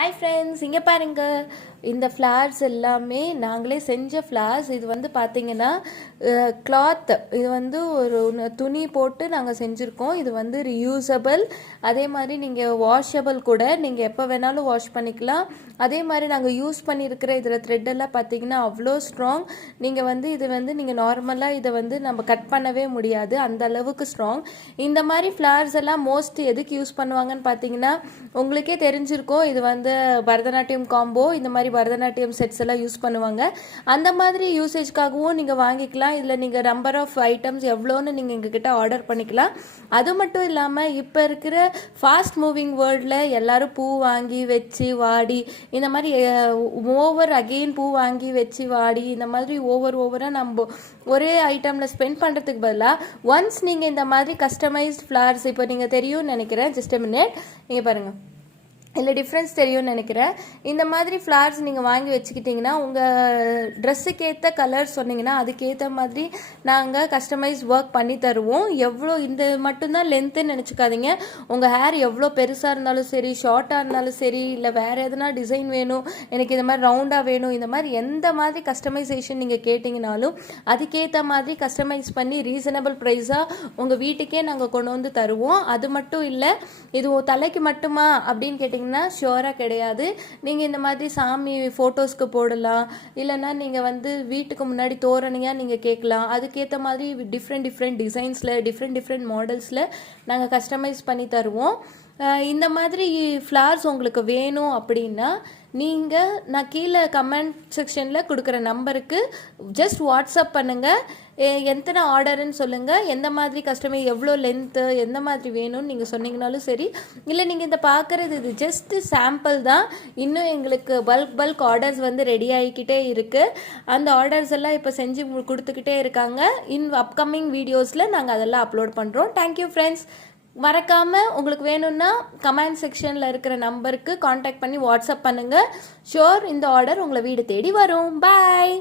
Hi friends, இங்கே பாருங்க. இந்த ஃப்ளார்ஸ் எல்லாமே நாங்களே செஞ்ச ஃப்ளார்ஸ். இது வந்து பார்த்தீங்கன்னா கிளாத், இது வந்து ஒரு துணி போட்டு நாங்கள் செஞ்சுருக்கோம். இது வந்து ரியூசபிள், அதே மாதிரி நீங்கள் வாஷபிள் கூட, நீங்கள் எப்போ வேணாலும் வாஷ் பண்ணிக்கலாம். அதே மாதிரி நாங்கள் யூஸ் பண்ணியிருக்கிற இதில் த்ரெட்டெல்லாம் பார்த்தீங்கன்னா அவ்வளோ ஸ்ட்ராங். நீங்கள் வந்து இது வந்து நீங்கள் நார்மலாக இதை வந்து நம்ம கட் பண்ணவே முடியாது, அந்த அளவுக்கு ஸ்ட்ராங். இந்த மாதிரி ஃப்ளார்ஸ் எல்லாம் மோஸ்ட் எதுக்கு யூஸ் பண்ணுவாங்கன்னு பார்த்தீங்கன்னா உங்களுக்கே தெரிஞ்சிருக்கும். இது வந்து பரதநாட்டியம் காம்போ, இந்த மாதிரி பரதநாட்டியம் செட்ஸ் எல்லாம் யூஸ் பண்ணுவாங்க. அந்த மாதிரி யூசேஜ்க்காகவும் நீங்கள் வாங்கிக்கலாம். இதில் நீங்கள் நம்பர் ஆஃப் ஐட்டம்ஸ் எவ்வளோன்னு நீங்கள் எங்ககிட்ட ஆர்டர் பண்ணிக்கலாம். அது மட்டும் இல்லாமல் இப்போ இருக்கிற ஃபாஸ்ட் மூவிங் வேர்ல்டில் எல்லாரும் பூ வாங்கி வச்சு வாடி, இந்த மாதிரி ஓவர் அகெயின் பூ வாங்கி வச்சு வாடி, இந்த மாதிரி ஓவராக நம்ம ஒரே ஐட்டமில் ஸ்பெண்ட் பண்ணுறதுக்கு பதிலாக ஒன்ஸ் நீங்கள் இந்த மாதிரி கஸ்டமைஸ்ட் ஃப்ளார்ஸ், இப்போ நீங்கள் தெரியும்னு நினைக்கிறேன், ஜஸ்ட் a minute, நீங்கள் பாருங்கள், இல்லை டிஃப்ரென்ஸ் தெரியும்னு நினைக்கிறேன். இந்த மாதிரி ஃப்ளார்ஸ் நீங்கள் வாங்கி வச்சுக்கிட்டிங்கன்னா உங்கள் ட்ரெஸ்ஸுக்கு ஏற்ற கலர் சொன்னீங்கன்னா அதுக்கேற்ற மாதிரி நாங்கள் கஸ்டமைஸ் ஒர்க் பண்ணி தருவோம். எவ்வளோ இந்த மட்டும்தான் லென்த்துன்னு நினச்சிக்காதீங்க. உங்கள் ஹேர் எவ்வளோ பெருசாக இருந்தாலும் சரி, ஷார்ட்டாக இருந்தாலும் சரி, இல்லை வேறு எதுனா டிசைன் வேணும், எனக்கு இந்த மாதிரி ரவுண்டாக வேணும், இந்த மாதிரி எந்த மாதிரி கஸ்டமைசேஷன் நீங்கள் கேட்டிங்கனாலும் அதுக்கேற்ற மாதிரி கஸ்டமைஸ் பண்ணி ரீசனபிள் ப்ரைஸாக உங்கள் வீட்டுக்கே நாங்கள் கொண்டு வந்து தருவோம். அது மட்டும் இல்லை, இது தலைக்கு மட்டுமா அப்படின்னு கேட்டிங்கன்னா ஷியோராக கிடையாது. நீங்கள் இந்த மாதிரி சாமி ஃபோட்டோஸ்க்கு போடலாம், இல்லைன்னா நீங்கள் வந்து வீட்டுக்கு முன்னாடி தோரணையாக நீங்கள் கேட்கலாம். அதுக்கேற்ற மாதிரி டிஃப்ரெண்ட் டிசைன்ஸில் டிஃப்ரெண்ட் மாடல்ஸில் நாங்கள் கஸ்டமைஸ் பண்ணி தருவோம். இந்த மாதிரி ஃப்ளார்ஸ் உங்களுக்கு வேணும் அப்படின்னா நான் கீழே கமெண்ட் செக்ஷனில் கொடுக்குற நம்பருக்கு ஜஸ்ட் வாட்ஸ்அப் பண்ணுங்கள். எத்தனை ஆர்டருன்னு சொல்லுங்கள், எந்த மாதிரி கஸ்டமர், எவ்வளோ லென்த்து, எந்த மாதிரி வேணும்னு நீங்கள் சொன்னீங்கனாலும் சரி. இல்லை நீங்கள் இந்த பார்க்குறது இது ஜஸ்ட்டு சாம்பிள் தான். இன்னும் எங்களுக்கு பல்க் ஆர்டர்ஸ் வந்து ரெடி ஆகிக்கிட்டே இருக்குது. அந்த ஆர்டர்ஸ் எல்லாம் இப்போ செஞ்சு கொடுத்துக்கிட்டே இருக்காங்க. அப்கமிங் வீடியோஸில் நாங்கள் அதெல்லாம் அப்லோட் பண்ணுறோம். Thank you friends. மறக்காமல் உங்களுக்கு வேணும்னா கமெண்ட் செக்ஷனில் இருக்கிற நம்பருக்கு காண்டாக்ட் பண்ணி வாட்ஸ்அப் பண்ணுங்கள். ஷோர் இந்த ஆர்டர் உங்களை வீடு தேடி வரும். பாய்.